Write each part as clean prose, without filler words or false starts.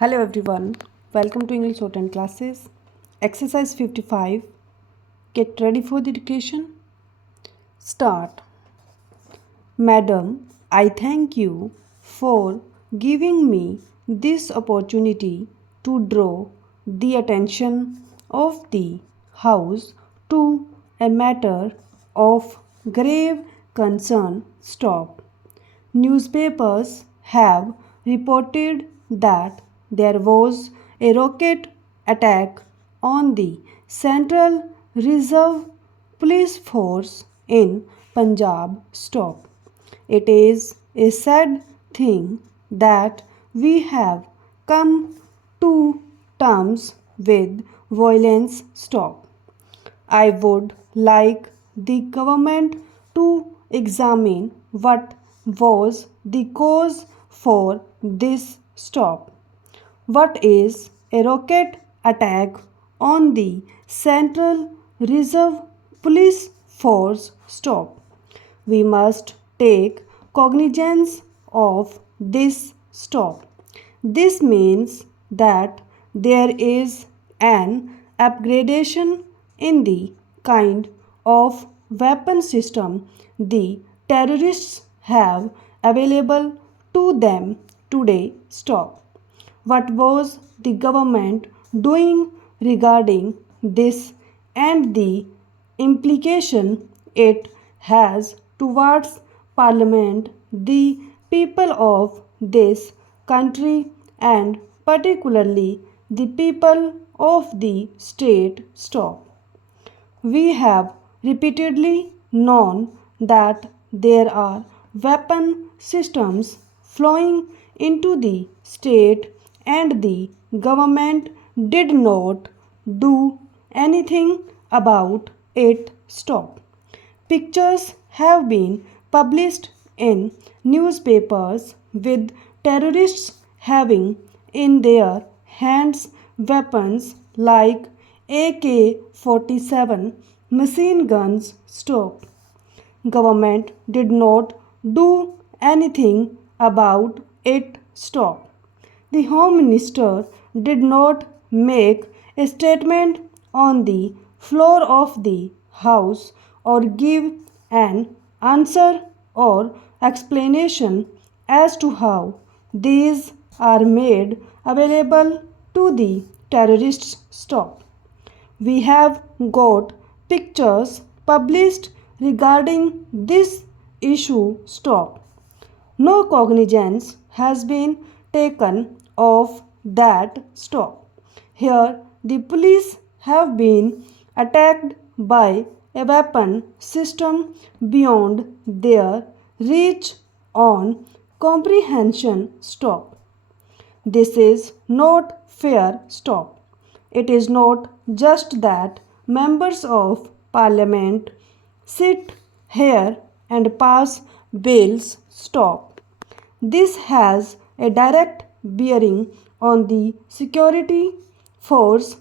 Hello everyone, welcome to English Shorthand classes. Exercise 55. Get ready for the education. Start. Madam, I thank you for giving me this opportunity to draw the attention of the House to a matter of grave concern. Stop. Newspapers have reported that there was a rocket attack on the Central Reserve Police Force in Punjab. Stop. It is a sad thing that we have come to terms with violence. Stop. I would like the government to examine what was the cause for this stop. What is a rocket attack on the Central Reserve Police Force? Stop. We must take cognizance of this stop. This means that there is an upgradation in the kind of weapon system the terrorists have available to them today. Stop. What was the government doing regarding this and the implication it has towards Parliament, the people of this country, and particularly the people of the state? Stop. We have repeatedly known that there are weapon systems flowing into the state and the government did not do anything about it. Stop. Pictures have been published in newspapers with terrorists having in their hands weapons like AK-47 machine guns. Stop. Government did not do anything about it. Stop. The Home Minister did not make a statement on the floor of the House or give an answer or explanation as to how these are made available to the terrorists. Stop. We have got pictures published regarding this issue. Stop. No cognizance has been taken of that. Stop. Here the police have been attacked by a weapon system beyond their reach on comprehension. Stop. This is not fair. Stop. It is not just that members of Parliament sit here and pass bills. Stop. This has a direct bearing on the security force,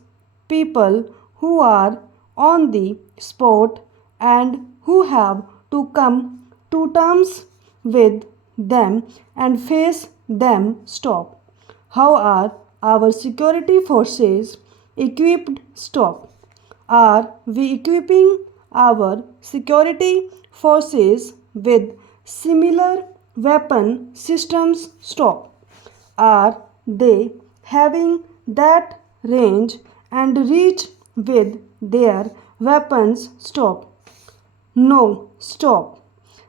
people who are on the spot and who have to come to terms with them and face them. Stop. How are our security forces equipped? Stop. Are we equipping our security forces with similar weapon systems? Stop. Are they having that range and reach with their weapons? Stop. No. Stop.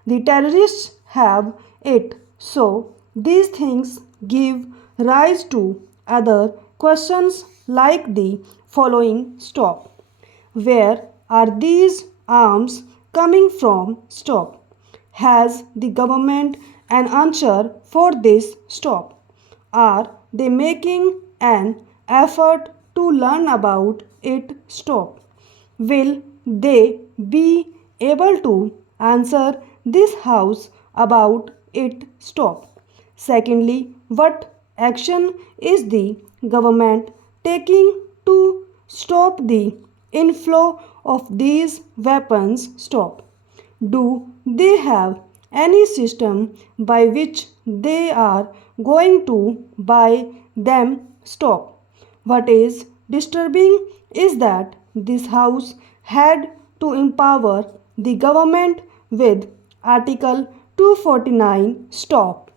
The terrorists have it. So these things give rise to other questions like the following. Stop. Where are these arms coming from? Stop. Has the government an answer for this? Stop. Are they making an effort to learn about it? Stop. Will they be able to answer this House about it? Stop. Secondly, what action is the government taking to stop the inflow of these weapons? Stop. Do they have any system by which they are going to buy them stop. What is disturbing is that this House had to empower the government with Article 249 stop.